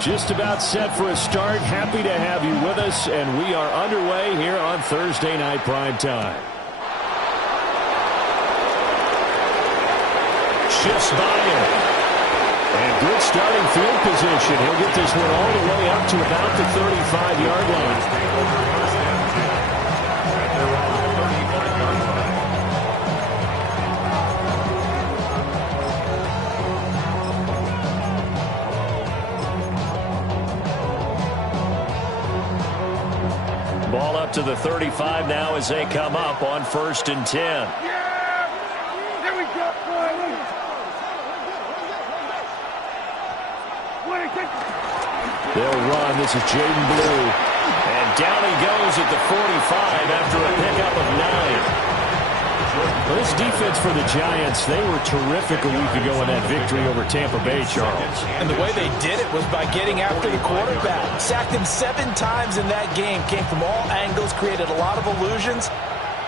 Just about set for a start. Happy to have you with us, and we are underway here on Thursday Night Primetime. Shifts by him. And good starting field position. He'll get this one all the way up to about the 35-yard line. Ball up to the 35 now as they come up on 1st and 10. Yeah! There we go, boy. They'll run. This is Jaden Blue. And down he goes at the 45 after a pickup of 9. Well, this defense for the Giants, they were terrific a week ago in that victory over Tampa Bay, Charles. And the way they did it was by getting after the quarterback. Sacked him 7 times in that game. Came from all angles, created a lot of illusions,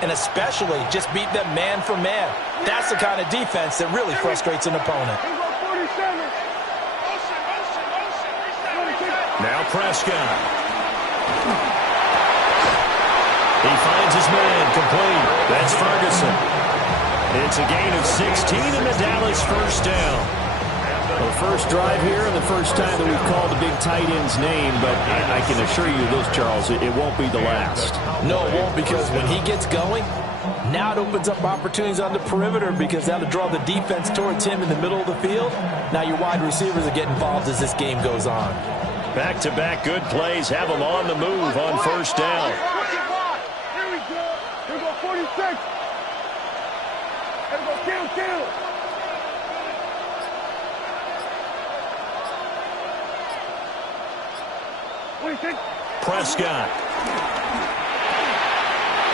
and especially just beat them man for man. That's the kind of defense that really frustrates an opponent. Now Prescott. He finds his man, complete. That's Ferguson. It's a gain of 16 and the Dallas first down. Well, the first drive here and the first time that we've called the big tight end's name, but I can assure you this, Charles, it won't be the last. No, it won't, because when he gets going, now it opens up opportunities on the perimeter because that'll draw the defense towards him in the middle of the field. Now your wide receivers are getting involved as this game goes on. Back-to-back good plays have them on the move on first down. Here we go. Here we go, 46. Here we go, kill. What do you think? Prescott.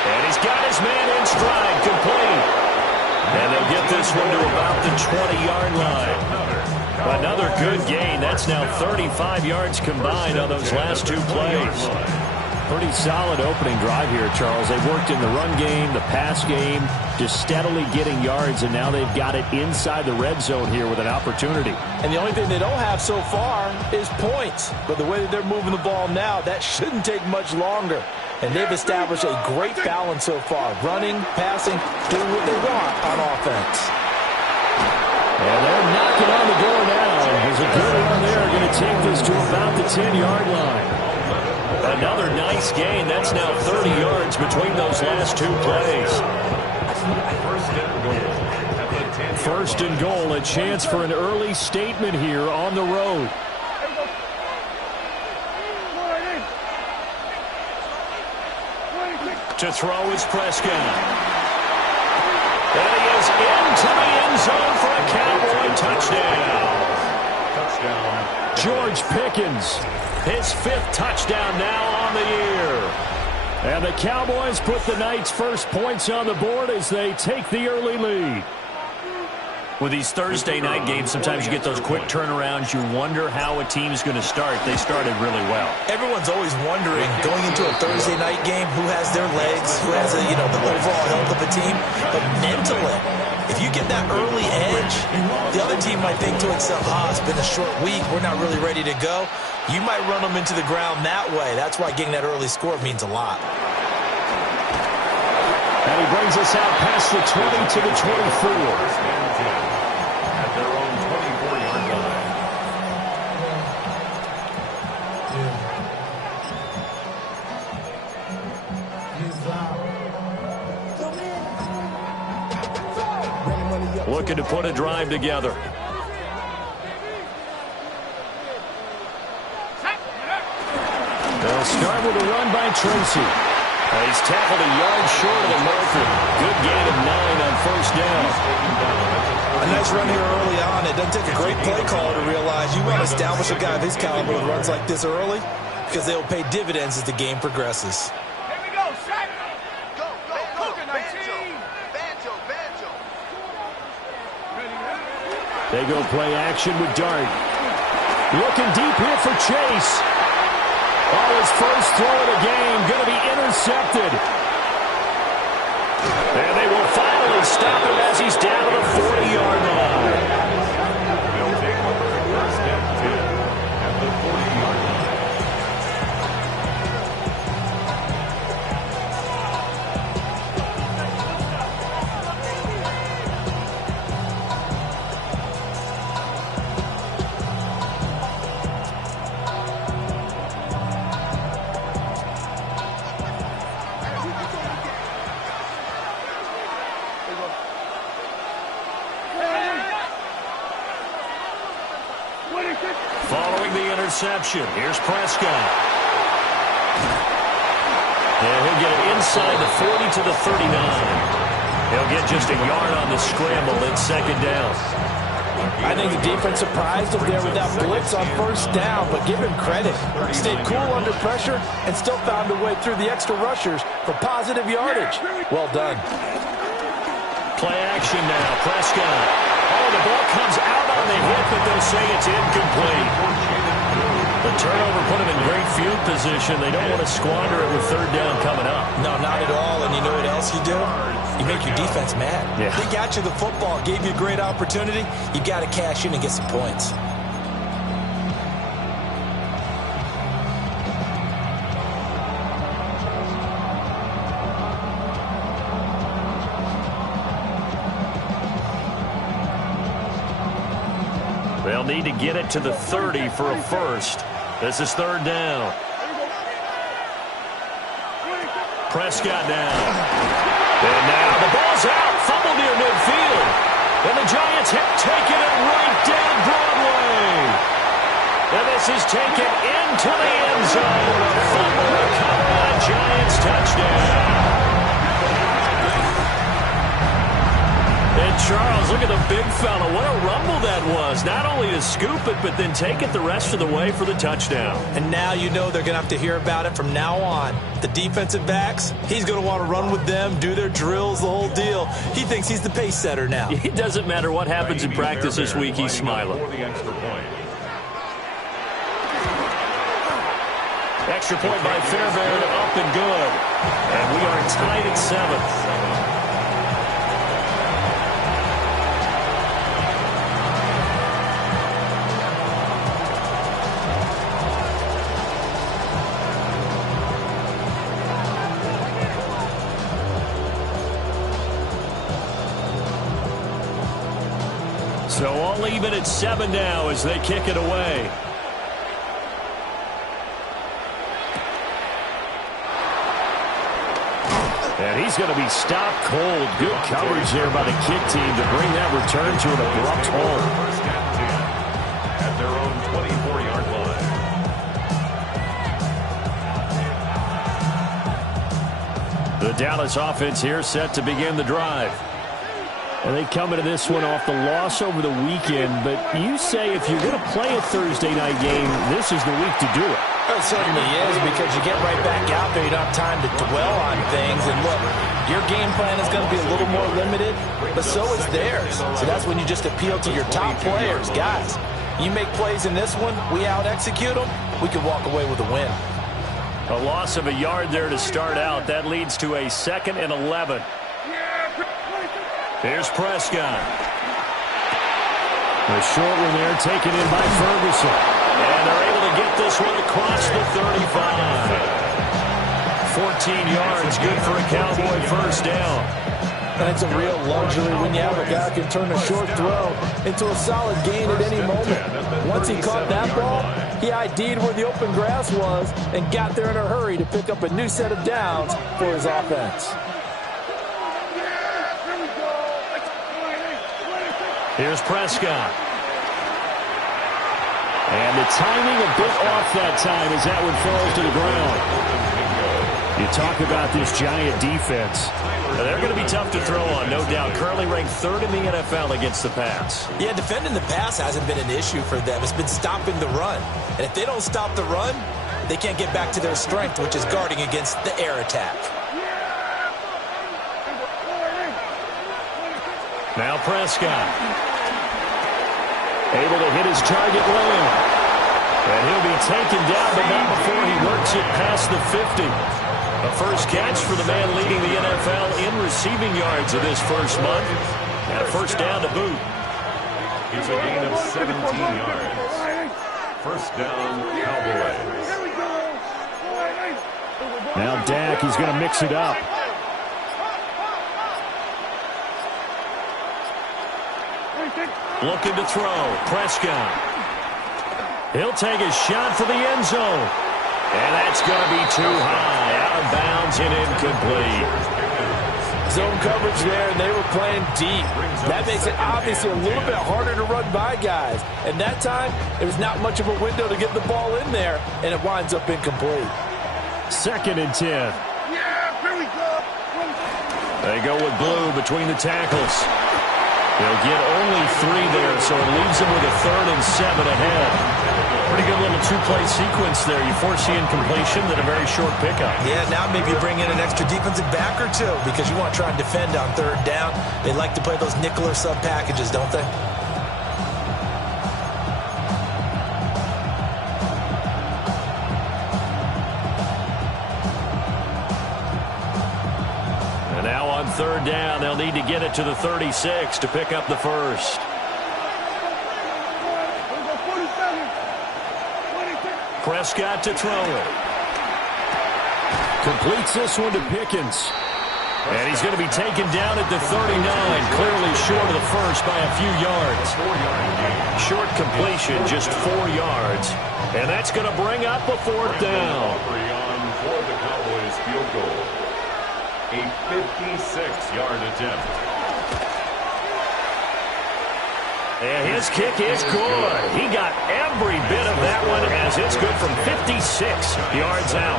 And he's got his man in stride, complete. And they'll get this one to about the 20-yard line. Another good gain. That's now 35 yards combined on those last 2 plays. Pretty solid opening drive here, Charles. They've worked in the run game, the pass game, just steadily getting yards, and now they've got it inside the red zone here with an opportunity. And the only thing they don't have so far is points. But the way that they're moving the ball now, that shouldn't take much longer. And they've established a great balance so far. Running, passing, doing what they want on offense. And they're knocking on the door now. There's a good one there. Going to take this to about the 10-yard line. Another nice gain. That's now 30 yards between those last 2 plays. First and goal, a chance for an early statement here on the road. To throw is Prescott. And he is into the end zone for a Cowboy touchdown. George Pickens, his 5th touchdown now on the year. And the Cowboys put the Knights' first points on the board as they take the early lead. With these Thursday night games, sometimes you get those quick turnarounds. You wonder how a team's going to start. They started really well. Everyone's always wondering, going into a Thursday night game, who has their legs, who has the overall health of the team. But mentally, if you get that early edge, the other team might think to itself, it's been a short week, we're not really ready to go. You might run them into the ground that way. That's why getting that early score means a lot. And he brings us out past the 20 to the 24. At their own 24-yard line. Looking to put a drive together. They'll start with a run by Tracy. He's tackled a yard short of the marker. Good gain of 9 on first down. A nice run here early on. It doesn't take a great play caller to realize you want to establish a guy of his caliber with runs like this early because they will pay dividends as the game progresses. Here we go, set. Go, Cougar 19. Banjo. They go play action with Dart. Looking deep here for Chase. His first throw of the game going to be intercepted. And they will finally stop him as he's down to the 40-yard line. They'll take over first and 10 at the 40-yard Following the interception, here's Prescott. And he'll get it inside the 40 to the 39. He'll get just a yard on the scramble in second down. I think the defense surprised him there with that blitz on first down, but give him credit. He stayed cool under pressure and still found a way through the extra rushers for positive yardage. Well done. Play action now. Prescott. Oh, the ball comes out on the hit, but they'll say it's incomplete. The turnover put him in great field position. They don't want to squander it with third down coming up. No, not at all. And you know what else you do? You make your defense mad. Yeah. They got you the football, gave you a great opportunity. You got to cash in and get some points. They'll need to get it to the 30 for a first. This is third down. Prescott down. And now the ball's out. Fumble near midfield. And the Giants have taken it right down Broadway. And this is taken into the end zone. A fumble recovery, Giants touchdown. And Charles, look at the big fella. What a rumble that was. Not only to scoop it, but then take it the rest of the way for the touchdown. And now you know they're going to have to hear about it from now on. The defensive backs, he's going to want to run with them, do their drills, the whole deal. He thinks he's the pace setter now. It doesn't matter what happens in practice this week, he's smiling. Extra point by Fairbairn, up and good. And we are tied at 7. So all even at 7 now as they kick it away. And he's going to be stopped cold. Good coverage there by the kick team to bring that return to an abrupt halt. First and 10 at their own 24-yard line. The Dallas offense here set to begin the drive. And they come into this one off the loss over the weekend, but you say if you're going to play a Thursday night game, this is the week to do it. It certainly is, because you get right back out there. You don't have time to dwell on things. And look, your game plan is going to be a little more limited, but so is theirs. So that's when you just appeal to your top players. Guys, you make plays in this one, we out-execute them, we can walk away with a win. A loss of a yard there to start out. That leads to a 2nd and 11. Here's Prescott. A short one there taken in by Ferguson. And they're able to get this one across the 35. 14 yards, good for a Cowboy first down. And it's a real luxury when you have a guy who can turn a short throw into a solid gain at any moment. Once he caught that ball, he ID'd where the open grass was and got there in a hurry to pick up a new set of downs for his offense. Here's Prescott. And the timing a bit off that time as that one falls to the ground. You talk about this Giant defense. Now, they're going to be tough to throw on, no doubt. Currently ranked 3rd in the NFL against the pass. Yeah, defending the pass hasn't been an issue for them. It's been stopping the run. And if they don't stop the run, they can't get back to their strength, which is guarding against the air attack. Now Prescott. Able to hit his target lane. And he'll be taken down, but not before he works it past the 50. A first catch for the man leading the NFL in receiving yards of this first month. And a first down to boot. It's a gain of 17 yards. First down, Cowboys. Now Dak, he's going to mix it up. Looking to throw. Prescott. He'll take a shot for the end zone. And that's going to be too high. Out of bounds and incomplete. Zone coverage there, and they were playing deep. That makes it obviously a little bit harder to run by guys. And that time, there was not much of a window to get the ball in there, and it winds up incomplete. 2nd and 10. Yeah, here we go. They go with blue between the tackles. They'll get only 3 there, so it leaves them with a 3rd and 7 ahead. Pretty good little 2-play sequence there. You foresee incompletion, then a very short pickup. Yeah, now maybe you bring in an extra defensive back or 2 because you want to try and defend on 3rd down. They like to play those nickel or sub packages, don't they? And now on 3rd down, they'll need to get it to the 36 to pick up the first. Prescott to throw it. Completes this one to Pickens. And he's going to be taken down at the 39, clearly short of the first by a few yards. Short completion, just 4 yards. And that's going to bring up a 4th down. For the Cowboys field goal. A 56-yard attempt. And his kick is good. He got every bit of that one as it's good from 56 yards out.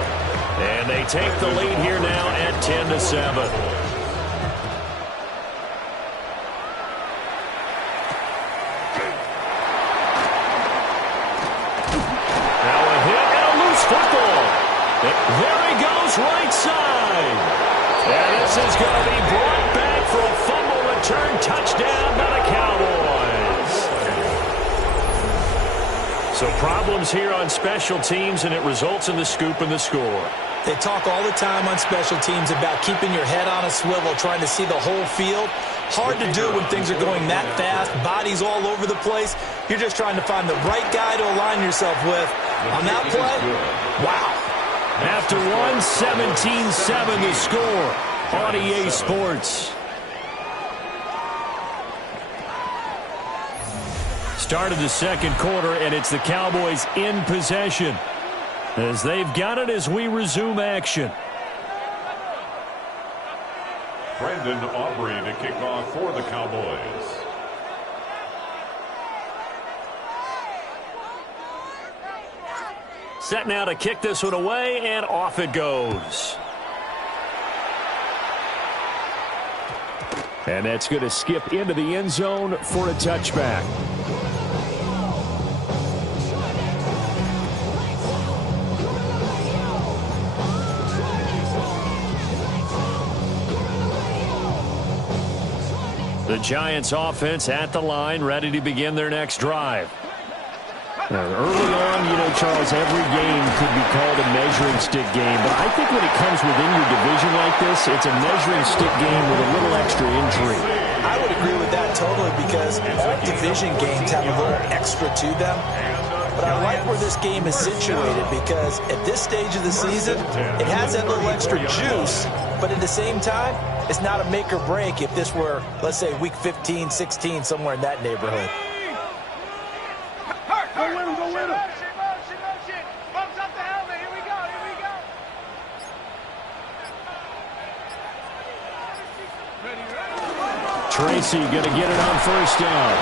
And they take the lead here now at 10-7. Now a hit and a loose football. There he goes right side. And this is going to be brought back for a fumble return touchdown by the Cowboys. So problems here on special teams, and it results in the scoop and the score. They talk all the time on special teams about keeping your head on a swivel, trying to see the whole field. Hard to do when things are going that fast, bodies all over the place. You're just trying to find the right guy to align yourself with. On that play, wow. After one, 17-7 the score on EA Sports. Start of the 2nd quarter, and it's the Cowboys in possession as they've got it as we resume action. Brandon Aubrey to kick off for the Cowboys. Set now to kick this one away, and off it goes. And that's going to skip into the end zone for a touchback. The Giants offense at the line, ready to begin their next drive. Early on, you know, Charles, every game could be called a measuring stick game, but I think when it comes within your division like this, it's a measuring stick game with a little extra intrigue. I would agree with that totally because all division games have a little extra to them. But I like where this game is situated because at this stage of the season, it has that little extra juice, but at the same time, it's not a make or break if this were, let's say, week 15, 16, somewhere in that neighborhood. Go win him, go win him. Motion. Bumps up the helmet. Here we go. Tracy going to get it on 1st down.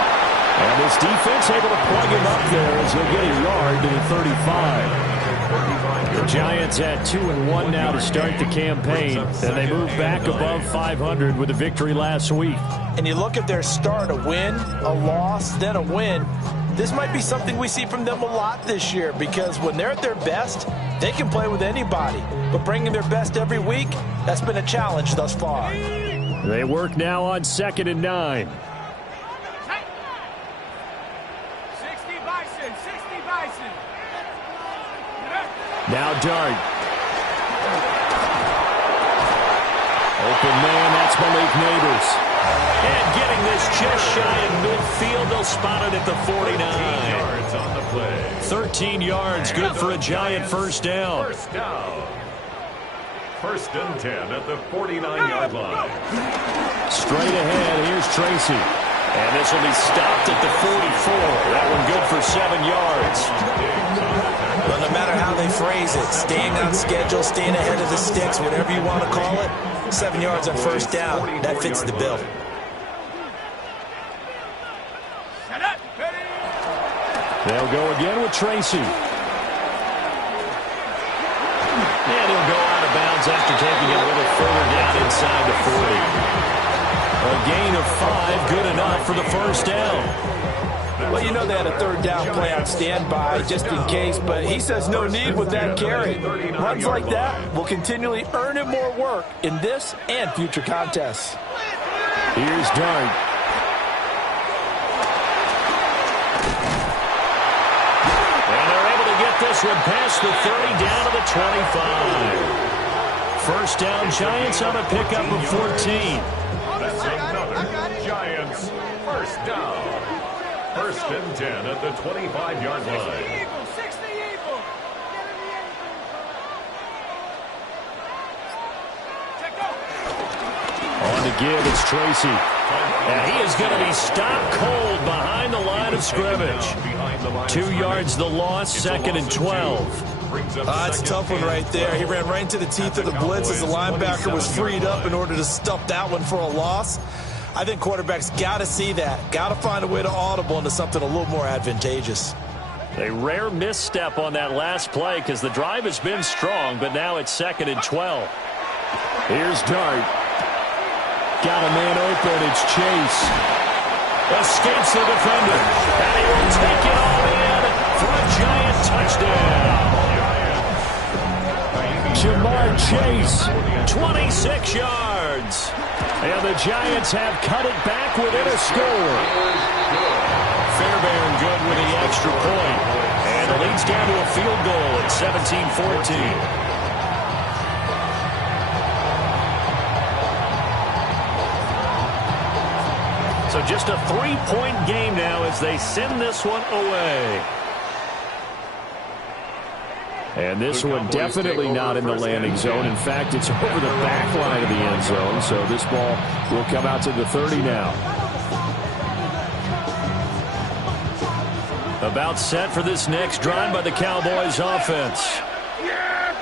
And this defense able to plug him up there as he'll get a yard to the 35. The Giants at 2-1 now to start the campaign, and they move back above 500 with a victory last week. And you look at their start, a win, a loss, then a win. This might be something we see from them a lot this year because when they're at their best, they can play with anybody. But bringing their best every week, that's been a challenge thus far. They work now on 2nd and 9. 60 Bison. Now Dart. Open man, that's Malik Neighbors. And getting this just shy of midfield, they'll spot it at the 49. 13 yards on the play. 13 yards, good for a Giant first down. First down. 1st and 10 at the 49-yard line. Straight ahead, here's Tracy. And this will be stopped at the 44. That one good for 7 yards. Well, no matter how they phrase it, staying on schedule, staying ahead of the sticks, whatever you want to call it, 7 yards on first down. That fits the bill. They'll go again with Tracy. And he'll go out of bounds after taking it a little further down inside the 40. A gain of 5, good enough for the first down. Well, you know they had a third down play on standby just in case, but he says no need with that carry. Runs like that will continually earn him more work in this and future contests. Here's Dart. And they're able to get this one past the 30 down to the 25. First down, Giants on a pickup of 14. That's another Giants first down. First and 10 at the 25-yard line. On to give, it's Tracy. And he is going to be stopped cold behind the line of scrimmage. 2 yards the loss, second and 12. That's a tough one right there. He ran right into the teeth of the blitz as the linebacker was freed up in order to stuff that one for a loss. I think quarterbacks got to see that. Got to find a way to audible into something a little more advantageous. A rare misstep on that last play because the drive has been strong, but now it's second and 12. Here's Dart. Got a man open. It's Chase. Escapes the defender. And he will take it all in for a Giant touchdown. Jamar Chase, 26 yards. And the Giants have cut it back within a score. Fairbairn good with the extra point. And it leads down to a field goal at 17-14. So just a 3-point game now as they send this one away. And this one definitely not in the landing zone. In fact, it's over the back line of the end zone. So this ball will come out to the 30 now. About set for this next drive by the Cowboys offense.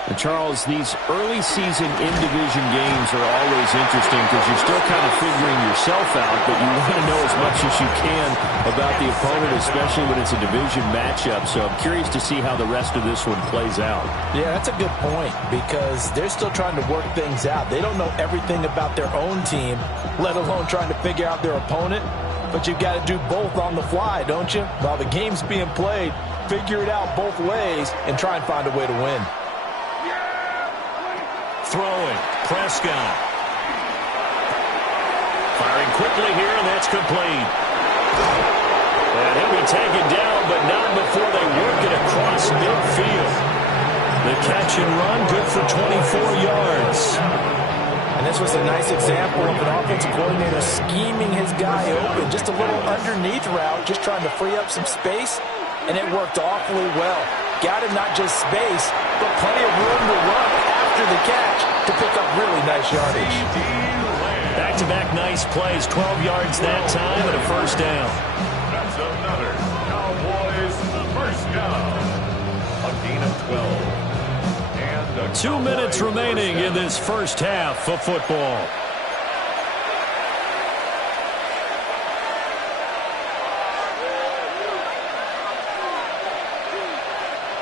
And Charles, these early season in-division games are always interesting because you're still kind of figuring yourself out, but you want to know as much as you can about the opponent, especially when it's a division matchup. So I'm curious to see how the rest of this one plays out. Yeah, that's a good point because they're still trying to work things out. They don't know everything about their own team, let alone trying to figure out their opponent. But you've got to do both on the fly, don't you? While the game's being played, figure it out both ways and try and find a way to win. Throwing, Prescott. Firing quickly here, and that's complete. And he'll be taken down, but not before they work it across midfield. The catch and run, good for 24 yards. And this was a nice example of an offensive coordinator scheming his guy open. Just a little underneath route, just trying to free up some space, and it worked awfully well. Got him not just space, but plenty of room to run after the catch to pick up really nice yardage. Back-to-back nice plays, 12 yards that time and a first down. That's another Cowboys first down. A gain of 12. 2 minutes remaining in this first half of football.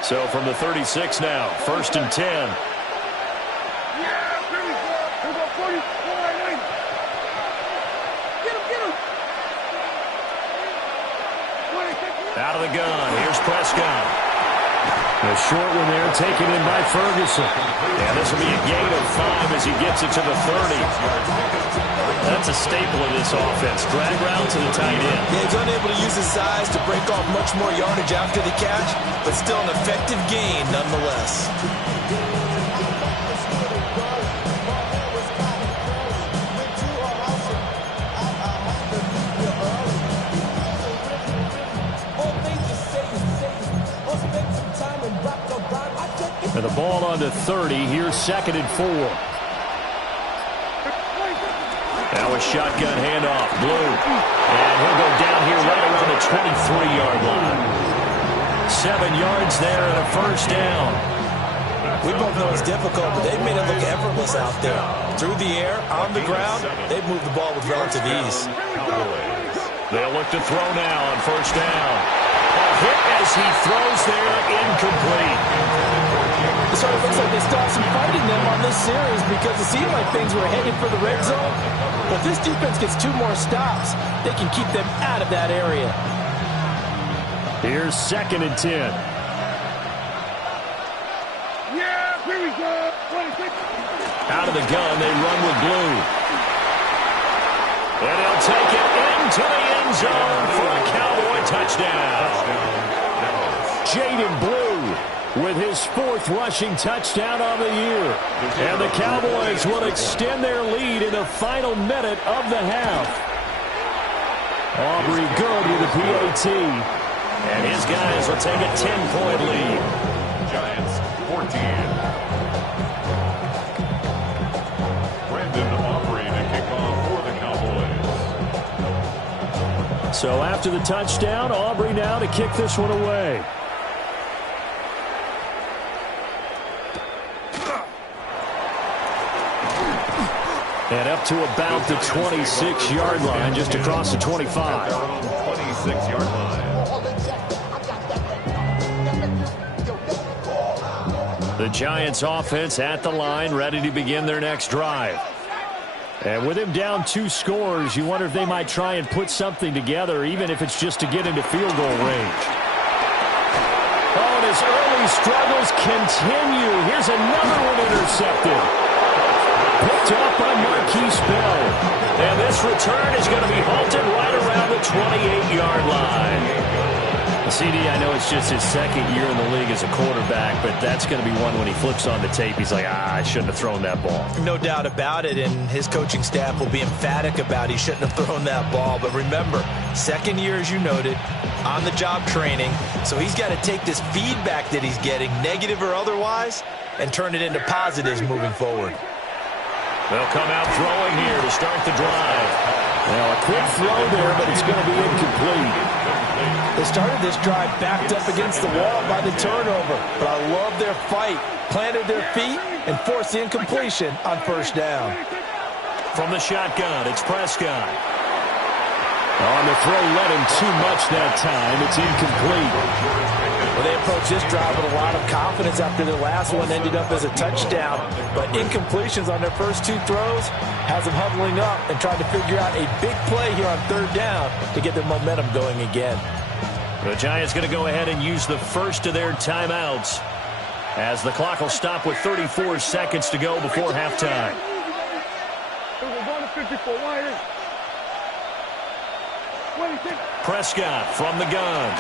So from the 36 now, first and 10. Out of the gun, here's Prescott. A short one there taken in by Ferguson. And this will be a gain of 5 as he gets it to the 30. That's a staple of this offense. Drag route to the tight end. Yeah, he's unable to use his size to break off much more yardage after the catch, but still an effective gain nonetheless. And the ball on to 30. Here's second and 4. Now a shotgun handoff. Blue. And he'll go down here right around the 23-yard line. 7 yards there and a first down. We both know it's difficult, but they've made it look effortless out there. Through the air, on the ground, they've moved the ball with relative ease. They'll look to throw now on first down. A hit as he throws there, incomplete. So it looks like they still have some fight in them on this series because it seemed like things were headed for the red zone. But if this defense gets 2 more stops, they can keep them out of that area. Here's 2nd and 10. Out of the gun, they run with Blue. And he'll take it into the end zone for a Cowboy touchdown. Jaden Blue with his 4th rushing touchdown on the year. And the Cowboys will extend their lead in the final minute of the half. Aubrey good with the PAT. And his guys will take a 10-point lead. Giants 14. So after the touchdown, Aubrey now to kick this one away. And up to about the 26-yard line, just across the 25. 26-yard line. The Giants offense at the line, ready to begin their next drive. And with him down 2 scores, you wonder if they might try and put something together, even if it's just to get into field goal range. Oh, and his early struggles continue. Here's another one intercepted. Picked off by Marquise Bell. And this return is going to be halted right around the 28-yard line. CD, I know it's just his 2nd year in the league as a quarterback, but that's going to be one when he flips on the tape, he's like, I shouldn't have thrown that ball. No doubt about it, and his coaching staff will be emphatic about he shouldn't have thrown that ball. But remember, 2nd year, as you noted, on-the-job training, so he's got to take this feedback that he's getting, negative or otherwise, and turn it into positives moving forward. They'll come out throwing here to start the drive. Now a quick throw there, but it's going to be incomplete. They started this drive backed up against the wall by the turnover, but I love their fight. Planted their feet and forced the incompletion on first down. From the shotgun, it's Prescott. On the throw, led him too much that time. It's incomplete. Well, they approached this drive with a lot of confidence after their last one ended up as a touchdown. But incompletions on their first 2 throws has them huddling up and trying to figure out a big play here on 3rd down to get their momentum going again. The Giants going to go ahead and use the first of their timeouts as the clock will stop with 34 seconds to go before halftime. Prescott from the gun.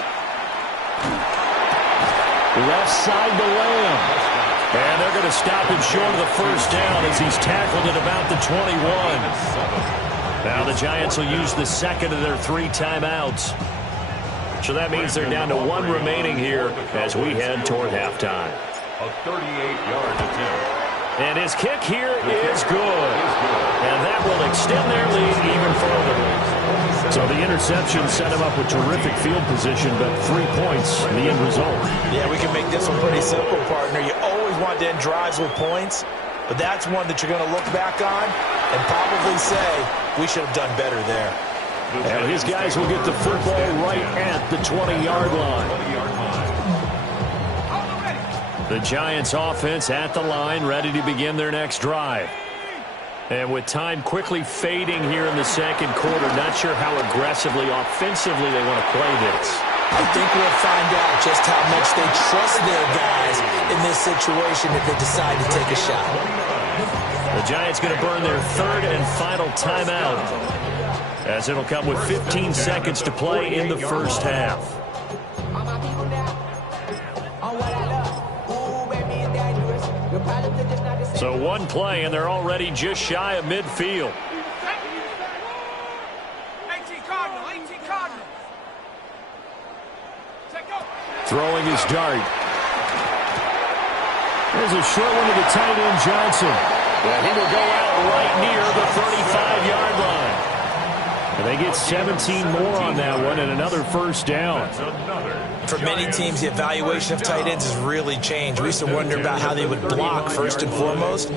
Left side to Lamb. And they're going to stop him short of the first down as he's tackled at about the 21. Now the Giants will use the 2nd of their 3 timeouts. So that means they're down to 1 remaining here as we head toward halftime. A 38-yard attempt. And his kick here is good. And that will extend their lead even further. So the interception set him up with terrific field position, but 3 points, the end result. Yeah, we can make this one pretty simple, partner. You always want to end drives with points, but that's one that you're going to look back on and probably say, we should have done better there. And his guys will get the football right at the 20-yard line. The Giants offense at the line, ready to begin their next drive. And with time quickly fading here in the 2nd quarter, not sure how aggressively, offensively they want to play this. I think we'll find out just how much they trust their guys in this situation if they decide to take a shot. The Giants going to burn their 3rd and final timeout, as it'll come with 15 seconds to play in the first half. So 1 play, and they're already just shy of midfield. 18 Cardinal. Throwing his dart. There's a short one to the tight end, Johnson. And he will go out right near the 35-yard line. And they get 17 more on that one and another first down. For many teams, the evaluation of tight ends has really changed. We used to wonder about how they would block first and foremost.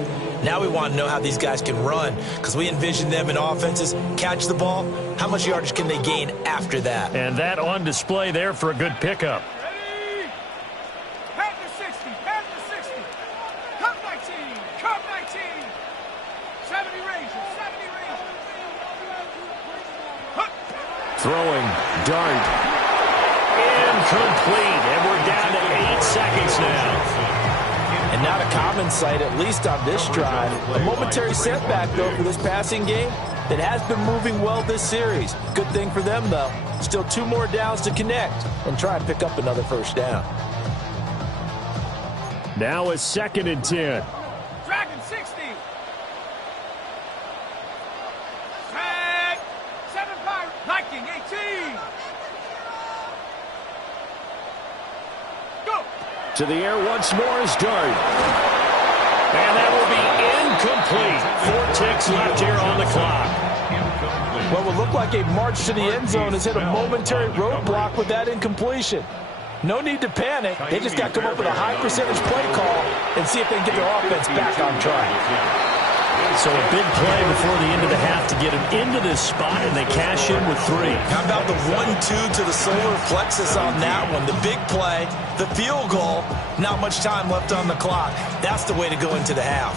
Now we want to know how these guys can run, because we envision them in offenses catch the ball. How much yardage can they gain after that? And that on display there for a good pickup. Ready? Head to 60, head to 60. Come 19, come 19. 70 ranges, 70 ranges. Throwing, dart. Incomplete, and we're down to 8 seconds now. And not a common sight, at least on this drive. A momentary setback, though, for this passing game that has been moving well this series. Good thing for them, though. Still 2 more downs to connect and try and pick up another first down. Now a 2nd and 10. Dragon 60. Drag. 7 Pirate. Viking 18. Go. To the air once more is Dart. And that will be incomplete. 4 ticks left here on the clock. What will look like a march to the end zone has hit a momentary roadblock with that incompletion. No need to panic. They just got to come up with a high percentage play call and see if they can get their offense back on track. So a big play before the end of the half to get them into this spot, and they cash in with 3. How about the 1-2 to the solar plexus on that one? The big play, the field goal, not much time left on the clock. That's the way to go into the half.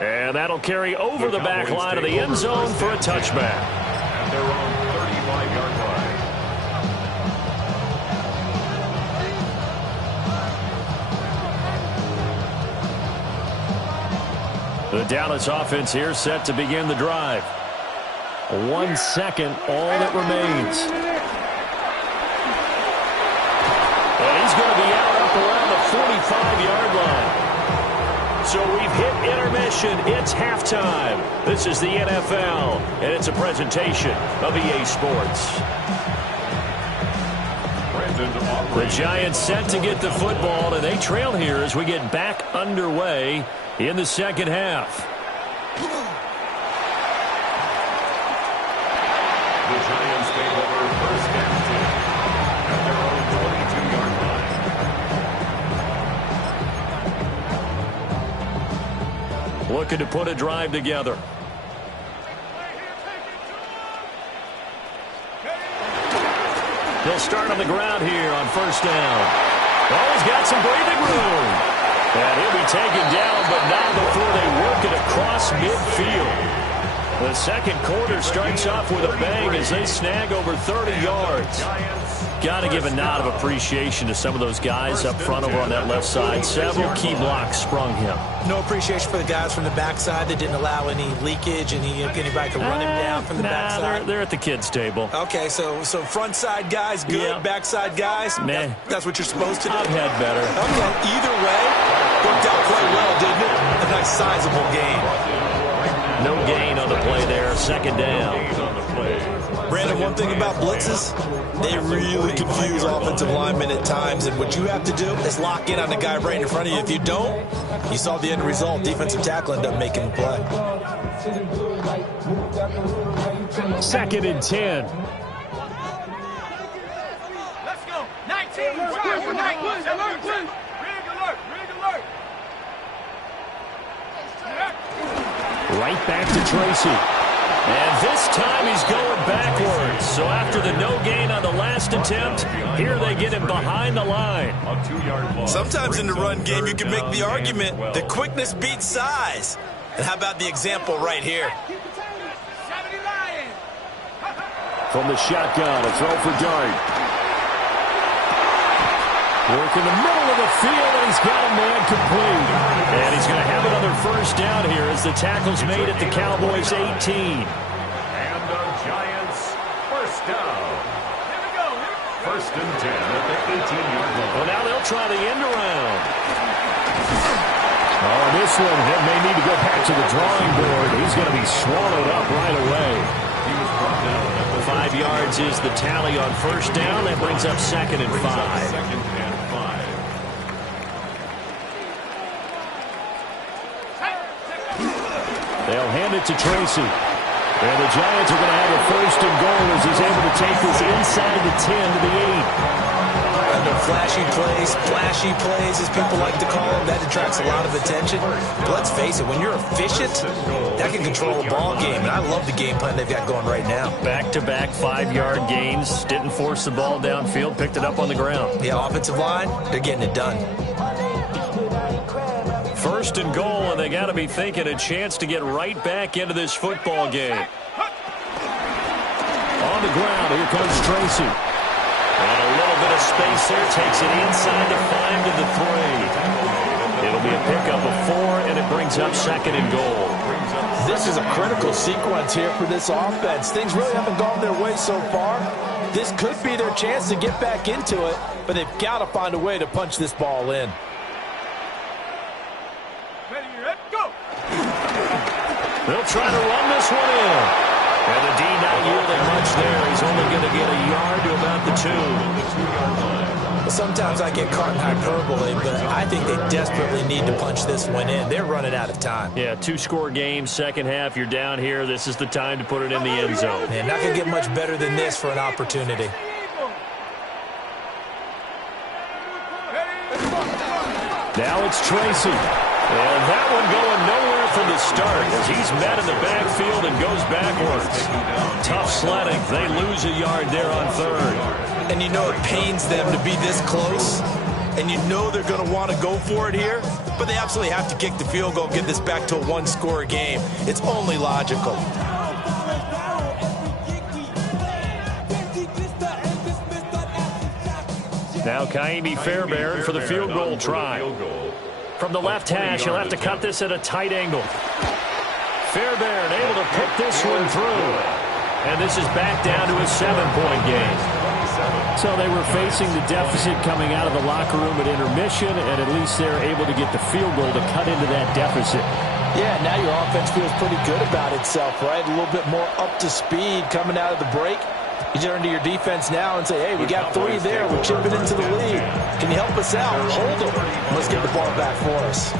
And that'll carry over the back line of the end zone for a touchback. And they're on 35-yard line. The Dallas offense here set to begin the drive. 1 second, all that remains. And he's going to be out up around the 45-yard line. So we've hit intermission. It's halftime. This is the NFL, and it's a presentation of EA Sports. The Giants set to get the football, and they trail here as we get back underway in the second half. The Giants take over first and 10 at their own 22-yard line. Looking to put a drive together. They'll start on the ground here on first down. Oh, he's got some breathing room. And he'll be taken down, but not before they work it across midfield. The second quarter starts off with a bang as they snag over 30 yards. Got to give a nod of appreciation to some of those guys up front over on that left side. Several key blocks sprung him. No appreciation for the guys from the backside that didn't allow any leakage, and anybody could run him down from the backside. They're at the kids' table. Okay, so front side guys good, Yep. backside guys, Meh. that's what you're supposed to do. I've had better. Okay, either way, worked out quite well, didn't it? A nice sizable gain. No gain on the play there. Second down. Brandon, one thing about blitzes, they really confuse offensive linemen at times, and what you have to do is lock in on the guy right in front of you. If you don't, you saw the end result. Defensive tackle ended up making the play. 2nd and 10. Let's go. 19. Drive for 19. Rig alert. Rig alert. Right back to Tracy. And this time he's going backwards. So after the no gain on the last attempt, here they get him behind the line. Sometimes in the run game, you can make the argument that quickness beats size. And how about the example right here? 70 Lion. From the shotgun, a throw for Dart. Work in the middle of the field, and he's got a man complete. And he's going to have another first down here as the tackle's made at the Cowboys' 18. And the Giants first down. Here we go. First and 10 at the 18-yard line. Well, now they'll try the end around. Oh, this one, he may need to go back to the drawing board. He's going to be swallowed up right away. He was brought down at the 5 yards is the tally on first down. That brings up 2nd and 5. Second and 5. it to Tracy. And the Giants are going to have a first and goal as he's able to take this inside the 10 to the 8. The flashy plays, as people like to call them, that attracts a lot of attention. But let's face it, when you're efficient, that can control a ball game. And I love the game plan they've got going right now. Back-to-back 5-yard gains. Didn't force the ball downfield. Picked it up on the ground. Yeah, offensive line, they're getting it done. First and goal, and they got to be thinking a chance to get right back into this football game. On the ground, here comes Tracy. And a little bit of space there. Takes it inside the 5 to the 3. It'll be a pickup of 4, and it brings up second and goal. This is a critical sequence here for this offense. Things really haven't gone their way so far. This could be their chance to get back into it, but they've got to find a way to punch this ball in. Ready, ready, go! They'll try to run this one in. And the D not yielding much there. He's only going to get a yard to about the 2. Well, sometimes I get caught in hyperbole, but I think they desperately need to punch this one in. They're running out of time. Yeah, 2-score game, second half. You're down here. This is the time to put it in the end zone. Man, not going to get much better than this for an opportunity. Now it's Tracy. And that one going nowhere from the start as he's met in the backfield and goes backwards. Tough sledding. They lose a yard there on third. And you know it pains them to be this close. And you know they're going to want to go for it here. But they absolutely have to kick the field goal, get this back to a 1-score game. It's only logical. Now Kaimi Fairbairn for the field goal try. From the left hash, he'll have to cut this at a tight angle. Fairbairn able to put this one through. And this is back down to a 7-point game. So they were facing the deficit coming out of the locker room at intermission, and at least they're able to get the field goal to cut into that deficit. Yeah, now your offense feels pretty good about itself, right? A little bit more up to speed coming out of the break. You turn to your defense now and say, hey, we got 3 there. We're chipping into the lead. Can you help us out? Hold them. Let's get the ball back for us.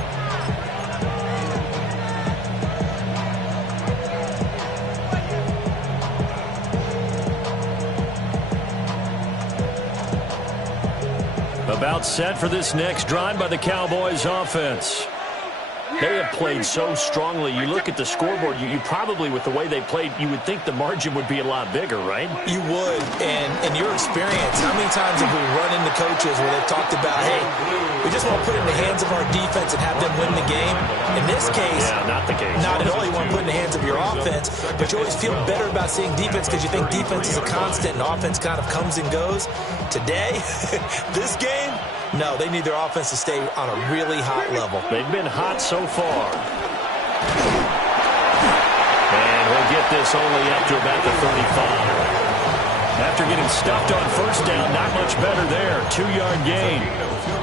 About set for this next drive by the Cowboys offense. They have played so strongly. You look at the scoreboard, you probably, with the way they played, you would think the margin would be a lot bigger, right? You would. And in your experience, how many times have we run into coaches where they've talked about, hey, we just want to put it in the hands of our defense and have them win the game? In this case, yeah, not the case. Not at all. You want to put it in the hands of your offense, but you always feel better about seeing defense because you think defense is a constant and offense kind of comes and goes. Today, this game, no, they need their offense to stay on a really hot level. They've been hot so far. And he'll get this only up to about the 35. After getting stuffed on first down, not much better there. 2-yard gain.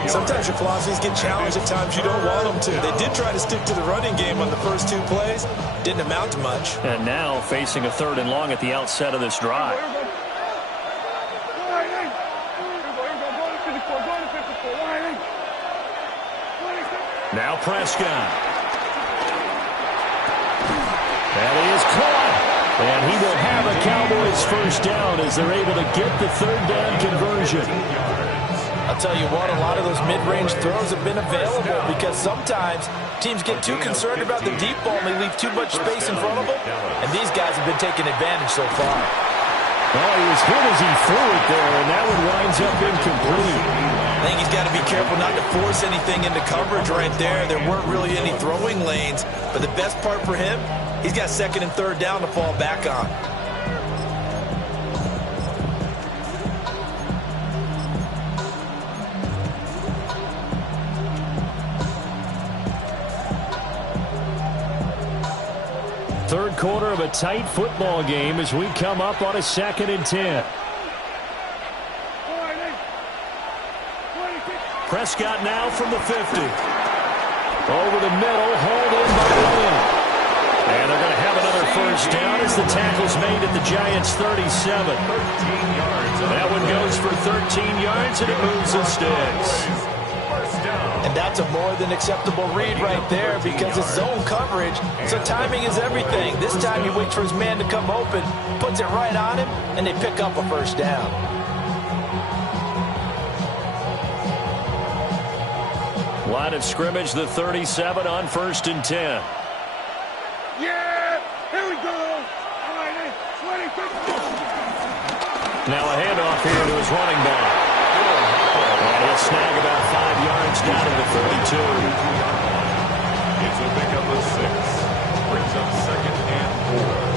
Sometimes your philosophies get challenged at times you don't want them to. They did try to stick to the running game on the first 2 plays. Didn't amount to much. And now facing a 3rd and long at the outset of this drive. Now Prescott. That is caught. And he will have a Cowboys first down as they're able to get the 3rd down conversion. I'll tell you what, a lot of those mid-range throws have been available because sometimes teams get too concerned about the deep ball and they leave too much space in front of them. And these guys have been taking advantage so far. Well, he was hit as he threw it there, and that one winds up incomplete. I think he's got to be careful not to force anything into coverage right there. There weren't really any throwing lanes, but the best part for him, he's got 2nd and 3rd down to fall back on. Third quarter of a tight football game as we come up on a 2nd and 10. Prescott now from the 50. Over the middle, hauled in by Williams. And they're going to have another first down as the tackle's made at the Giants' 37. That one goes for 13 yards, and it moves and sticks. And that's a more than acceptable read right there because it's zone coverage, so timing is everything. This time he waits for his man to come open, puts it right on him, and they pick up a first down. Line of scrimmage, the 37 on 1st and 10. Yeah, here we go. All right, 20. Now a handoff here to his running back. And he'll snag about 5 yards down to the 42. It's a pickup of 6. Brings up 2nd and 4.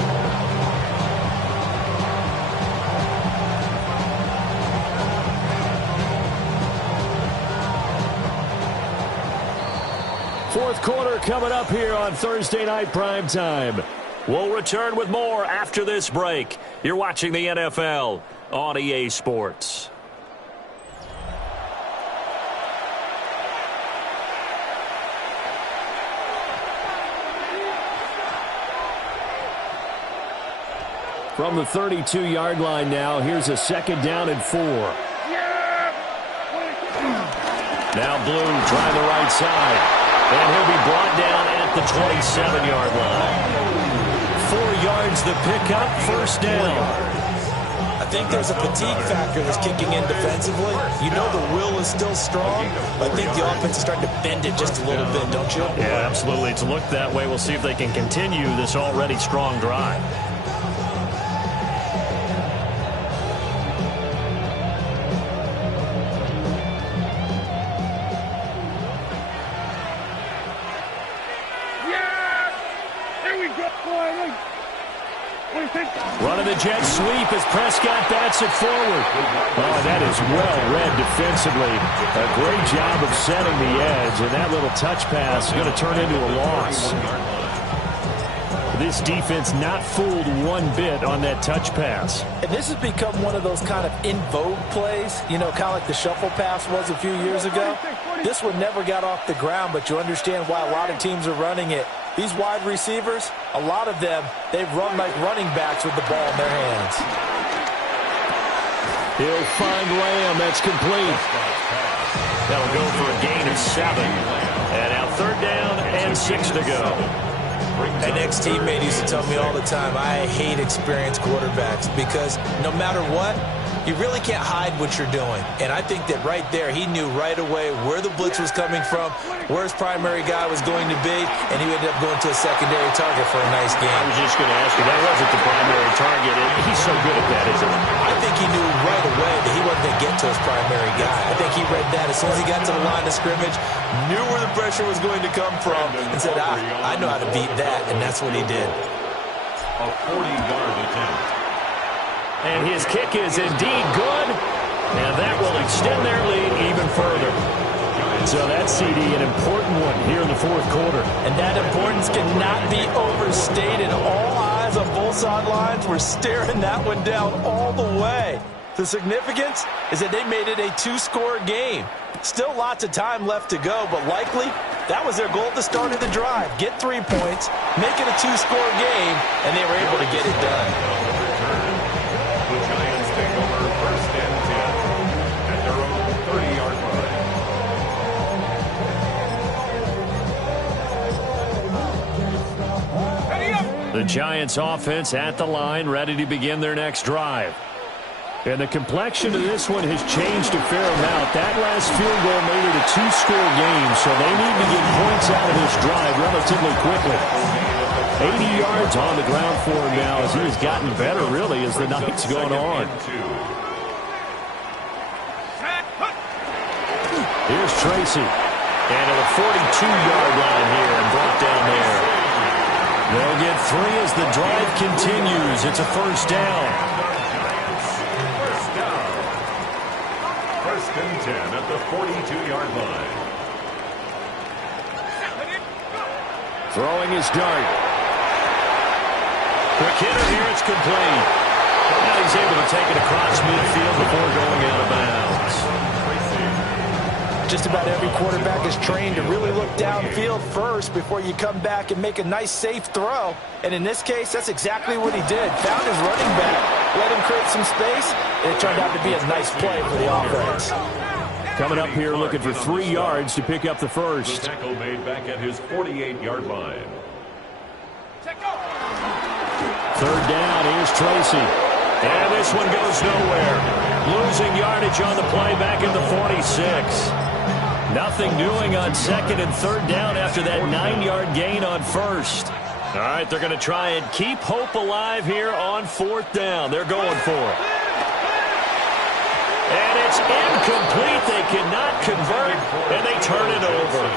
Fourth quarter coming up here on Thursday Night Primetime. We'll return with more after this break. You're watching the NFL on EA Sports. From the 32-yard line now, here's a 2nd down and 4. Now Blue trying the right side. And he'll be brought down at the 27-yard line. 4 yards the pickup, first down. I think there's a fatigue factor that's kicking in defensively. You know the will is still strong, but I think the offense is starting to bend it just a little bit, don't you? Yeah, absolutely. It's looked that way. We'll see if they can continue this already strong drive. Running the jet sweep as Prescott bats it forward. Oh, that is well read defensively. A great job of setting the edge, and that little touch pass is going to turn into a loss. This defense not fooled one bit on that touch pass. And this has become one of those kind of in vogue plays, you know, kind of like the shuffle pass was a few years ago. This one never got off the ground, but you understand why a lot of teams are running it. These wide receivers, a lot of them, they run like running backs with the ball in their hands. He'll find Lamb. That's complete. That'll go for a gain of 7. And now 3rd down and 6 to go. An ex-teammate used to tell me all the time, I hate experienced quarterbacks because no matter what, you really can't hide what you're doing. And I think that right there, he knew right away where the blitz was coming from, where his primary guy was going to be, and he ended up going to a secondary target for a nice game. I was just going to ask you, that wasn't the primary target. He's so good at that, isn't he? I think he knew right away that he wasn't going to get to his primary guy. I think he read that as soon as he got to the line of scrimmage, knew where the pressure was going to come from, and said, I know how to beat that, and that's what he did. A 40-yard attempt. And his kick is indeed good, and that will extend their lead even further. So that CD, an important one here in the 4th quarter. And that importance cannot be overstated. All eyes on both sidelines were staring that one down all the way. The significance is that they made it a 2-score game. Still lots of time left to go, but likely that was their goal at the start of the drive. Get 3 points, make it a 2-score game, and they were able to get it done. The Giants take over 1st and 10 at their own 30-yard line. The Giants offense at the line, ready to begin their next drive. And the complexion of this one has changed a fair amount. That last field goal made it a 2-score game, so they need to get points out of this drive relatively quickly. 80 yards on the ground for him now as he has gotten better, really, as the night's gone on. Here's Tracy. And to the 42-yard line here and brought down there. They'll get 3 as the drive continues. It's a first down. First and 10 at the 42-yard line. Throwing his dart. Quick hitter here, it's complete. Now he's able to take it across midfield before going out of bounds. Just about every quarterback is trained to really look downfield first before you come back and make a nice, safe throw. And in this case, that's exactly what he did. Found his running back, let him create some space, and it turned out to be a nice play for the offense. coming up here looking for 3 yards to pick up the first. The tackle made back at his 48-yard line. Third down, here's Tracy. And this one goes nowhere. Losing yardage on the play back at the 46. Nothing doing on second and third down after that 9-yard gain on first. All right, they're going to try and keep hope alive here on fourth down. They're going for it. And it's incomplete. They cannot convert, and they turn it over.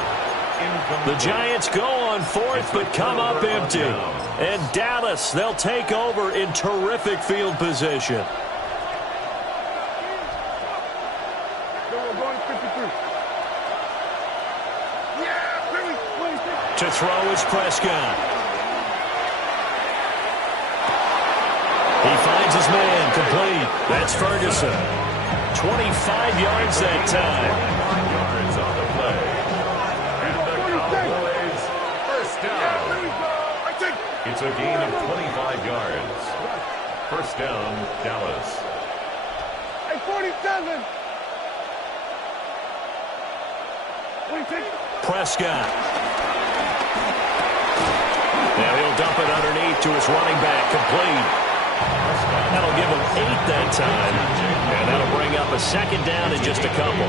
The Giants go on fourth, but come up empty. And Dallas, they'll take over in terrific field position. To throw is Prescott. He finds his man, complete. That's Ferguson. 25 yards that time. 25 yards on the play. And the Cowboys, first down. It's a gain of 25 yards. First down, Dallas. Hey, 47. Prescott. Now he'll dump it underneath to his running back, complete. That'll give him 8 that time. And that'll bring up a second down in just a couple.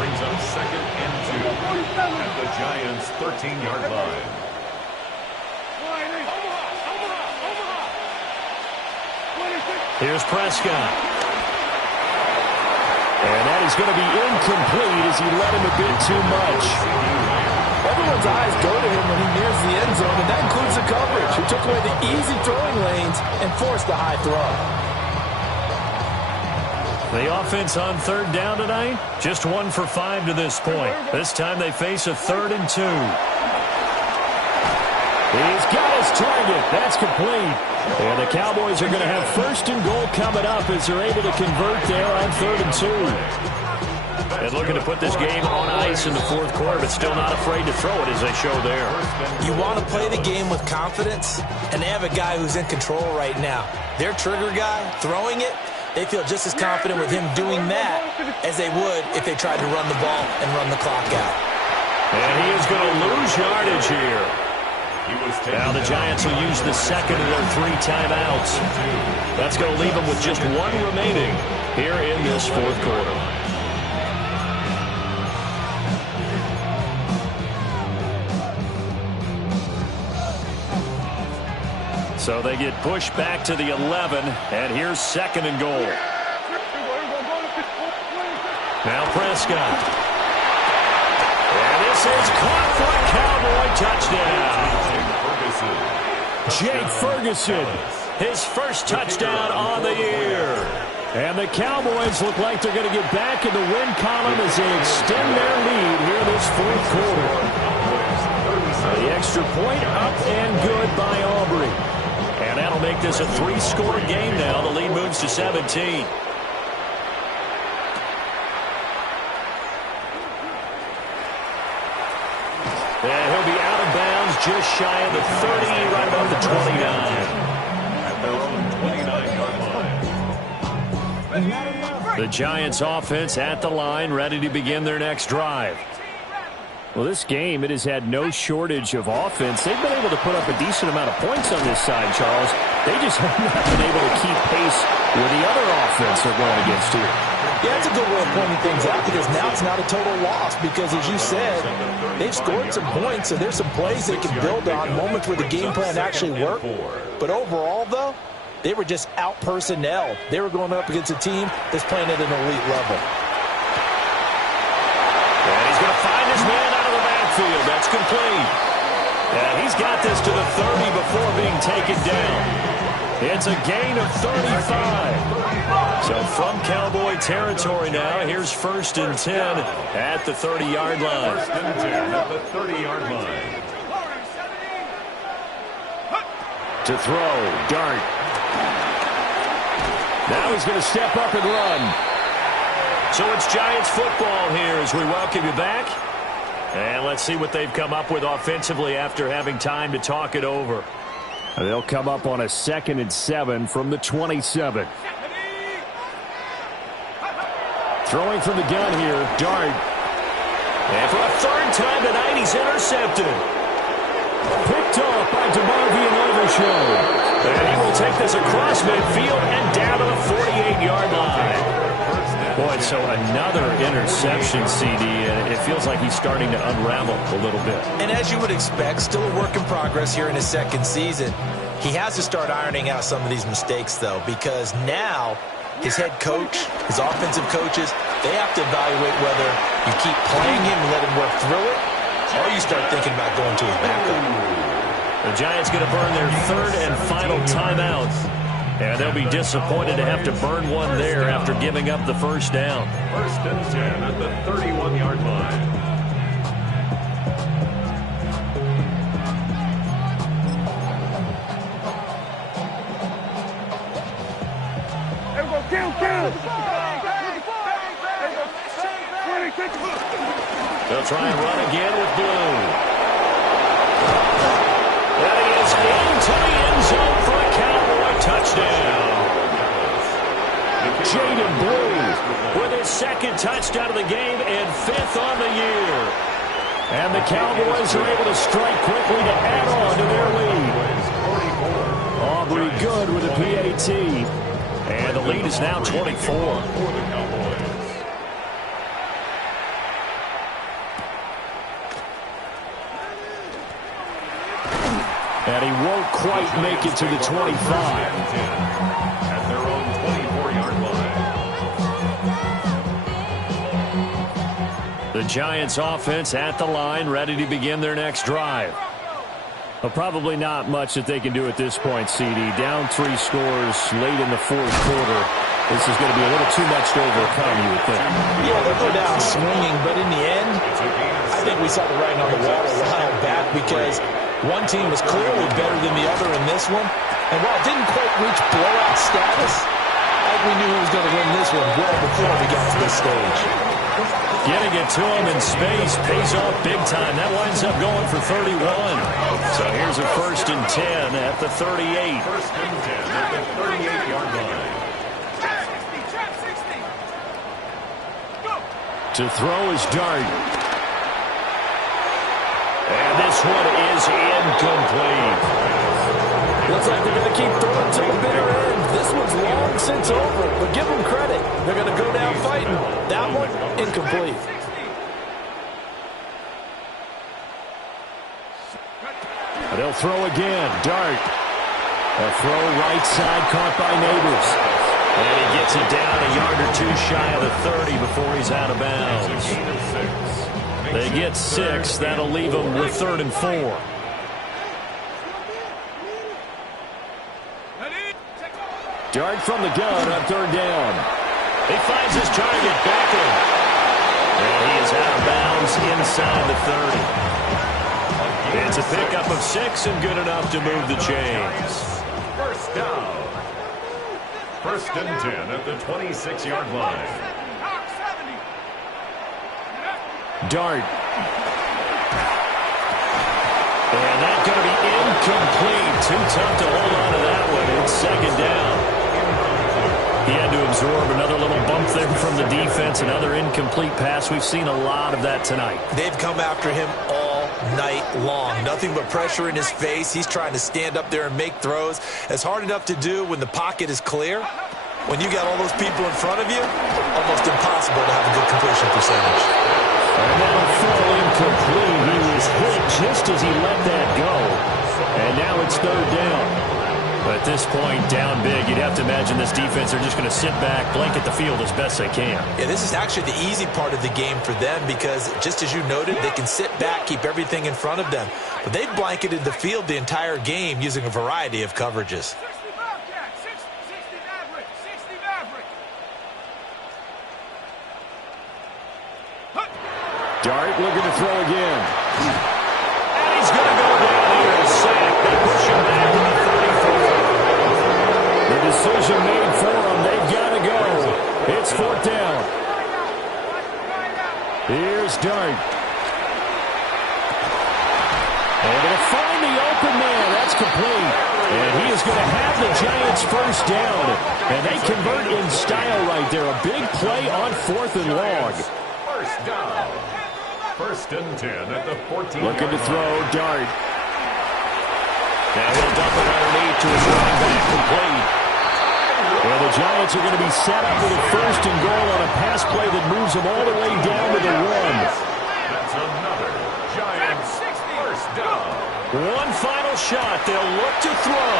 Brings up second and 2 at the Giants' 13-yard line. Here's Prescott. And that is going to be incomplete as he led him a bit too much. Everyone's eyes go to him when he nears the end zone, and that includes the coverage, who took away the easy throwing lanes and forced the high throw. The offense on third down tonight, just 1 for 5 to this point. This time they face a 3rd and 2. He's got his target. That's complete. And the Cowboys are going to have 1st and goal coming up as they're able to convert there on 3rd and 2. And looking to put this game on ice in the 4th quarter, but still not afraid to throw it as they show there. You want to play the game with confidence, and they have a guy who's in control right now. Their trigger guy, throwing it, they feel just as confident with him doing that as they would if they tried to run the ball and run the clock out. And he is going to lose yardage here. Now the Giants will use the second of their 3 timeouts. That's going to leave them with just 1 remaining here in this 4th quarter. So they get pushed back to the 11, and here's 2nd and goal. Now Prescott. And this is caught for a Cowboy touchdown. Jake Ferguson, his first touchdown on the year. And the Cowboys look like they're going to get back in the win column as they extend their lead here this 4th quarter. The extra point up and good by Aubrey. And that'll make this a 3-score game now. The lead moves to 17. And he'll be out of bounds just shy of the 30, right about the 29. At their own 29-yard line. The Giants offense at the line, ready to begin their next drive. Well, this game, it has had no shortage of offense. They've been able to put up a decent amount of points on this side, Charles. They just have not been able to keep pace with the other offense they're going against here. Yeah, that's a good way of pointing things out because now it's not a total loss because, as you said, they've scored some points, and there's some plays they can build on, moments where the game plan actually worked. But overall, though, they were just out-personnel. They were going up against a team that's playing at an elite level. And he's going to find his man out of the backfield. That's complete. And he's got this to the 30 before being taken down. It's a gain of 35. So from Cowboy territory now, here's 1st and 10 at the 30-yard line. 1st and 10 at the 30-yard line. To throw, Dart. Now he's going to step up and run. So it's Giants football here as we welcome you back. And let's see what they've come up with offensively after having time to talk it over. They'll come up on a 2nd and 7 from the 27. Throwing from the gun here, Dart. And for a third time tonight, he's intercepted. Picked off by DeMarvion Overshown. And he will take this across midfield and down to the 48-yard line. Boy, so another interception, CD, and it feels like he's starting to unravel a little bit. And as you would expect, still a work in progress here in his second season. He has to start ironing out some of these mistakes, though, because now his head coach, his offensive coaches, they have to evaluate whether you keep playing him and let him work through it, or you start thinking about going to his backup. The Giants going to burn their third and final timeout. And they'll be disappointed to have to burn one there after giving up the first down. First and 10 at the 31-yard line. They'll try and run again with Blue. That is into the end zone for a Cowboy touchdown. Jaden Blue with his second touchdown of the game and fifth on the year. And the Cowboys are able to strike quickly to add on to their lead. Aubrey good with a PAT. And the lead is now 24. And he won't quite make it to the 25. At their own 24-yard line. The Giants offense at the line, ready to begin their next drive. Well, probably not much that they can do at this point, CD. Down 3 scores late in the fourth quarter. This is going to be a little too much to overcome, you would think. Yeah, they'll go down swinging, but in the end, I think we saw the writing on the wall a while back because one team was clearly better than the other in this one. And while it didn't quite reach blowout status, I think we knew who was going to win this one well before we got to this stage. Getting it to him in space pays off big time. That winds up going for 31. So here's a first and 10 at the 38. First and 10 at the 38-yard line. To throw is Dart. And this one is incomplete. Looks like they're going to keep throwing to the bitter end. This one's long since over, but give them credit. They're going to go down fighting. That one, incomplete. They'll throw again. Dart. A throw right side caught by Neighbors. And he gets it down a yard or two shy of the 30 before he's out of bounds. They get 6. That'll leave them with 3rd and 4. Dart from the gun on 3rd down. He finds his target back in. And he is out of bounds inside the 30. It's a pickup of 6 and good enough to move the chains. First down. First and 10 at the 26-yard line. Dart. And that's going to be incomplete. Too tough to hold on to that one. It's 2nd down. He had to absorb another little bump there from the defense. Another incomplete pass. We've seen a lot of that tonight. They've come after him all night long. Nothing but pressure in his face. He's trying to stand up there and make throws. It's hard enough to do when the pocket is clear. When you got all those people in front of you, almost impossible to have a good completion percentage. And that'll fall incomplete. He was hit just as he let that go. And now it's 3rd down. But at this point, down big, you'd have to imagine this defense are just going to sit back, blanket the field as best they can. Yeah, this is actually the easy part of the game for them because, just as you noted, they can sit back, keep everything in front of them. But they've blanketed the field the entire game using a variety of coverages. Dart looking to throw again. And he's going to go down here and sack. They push him back to the 34. The decision made for them. They've got to go. It's 4th down. Here's Dart. And they'll find the open man. That's complete. And he is going to have the Giants first down. And they convert in style right there. A big play on 4th and long. First down. 1st and 10 at the 14. Looking to throw, Dart. And he'll dump it underneath to his running back, complete. Well, the Giants are going to be set up with a 1st and goal on a pass play that moves them all the way down to the 1. That's another Giants first down. One final shot. They'll look to throw.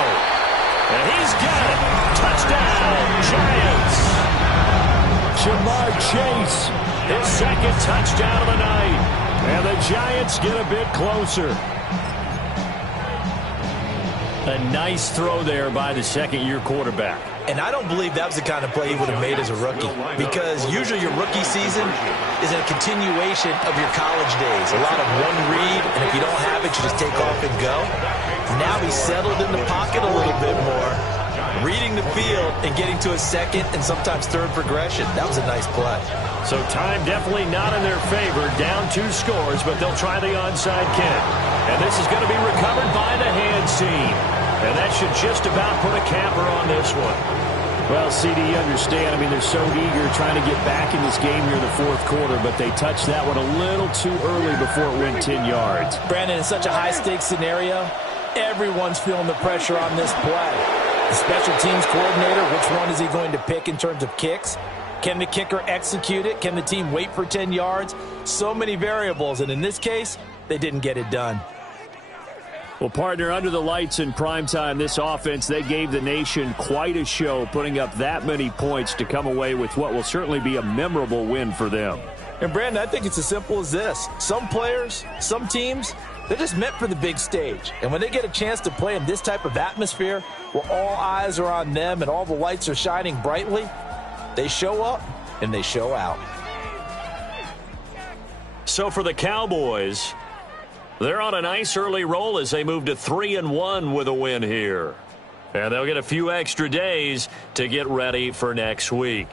And he's got it. Touchdown, Giants. Jamar Chase, his 2nd touchdown of the night. And the Giants get a bit closer. A nice throw there by the 2nd-year quarterback. And I don't believe that was the kind of play he would have made as a rookie, because usually your rookie season is a continuation of your college days. A lot of one read, and if you don't have it, you just take off and go. Now he's settled in the pocket a little bit more, reading the field and getting to a 2nd and sometimes 3rd progression. That was a nice play. So time definitely not in their favor. Down 2 scores, but they'll try the onside kick. And this is going to be recovered by the hands team. And that should just about put a capper on this one. Well, CD, you understand. I mean, they're so eager trying to get back in this game here in the 4th quarter, but they touched that one a little too early before it went 10 yards. Brandon, in such a high-stakes scenario, everyone's feeling the pressure on this play. The special teams coordinator, which one is he going to pick in terms of kicks? Can the kicker execute it? Can the team wait for 10 yards? So many variables, and in this case, they didn't get it done. Well, partner, under the lights in primetime, this offense, they gave the nation quite a show, putting up that many points to come away with what will certainly be a memorable win for them. And, Brandon, I think it's as simple as this. Some players, some teams, they're just meant for the big stage. And when they get a chance to play in this type of atmosphere where all eyes are on them and all the lights are shining brightly, they show up and they show out. So for the Cowboys, they're on a nice early roll as they move to 3-1 with a win here. And they'll get a few extra days to get ready for next week.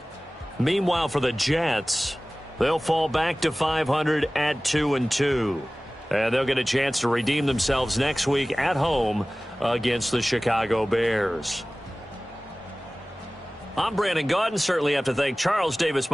Meanwhile, for the Jets, they'll fall back to 500 at 2-2. And they'll get a chance to redeem themselves next week at home against the Chicago Bears. I'm Brandon Gaudin. Certainly have to thank Charles Davis, my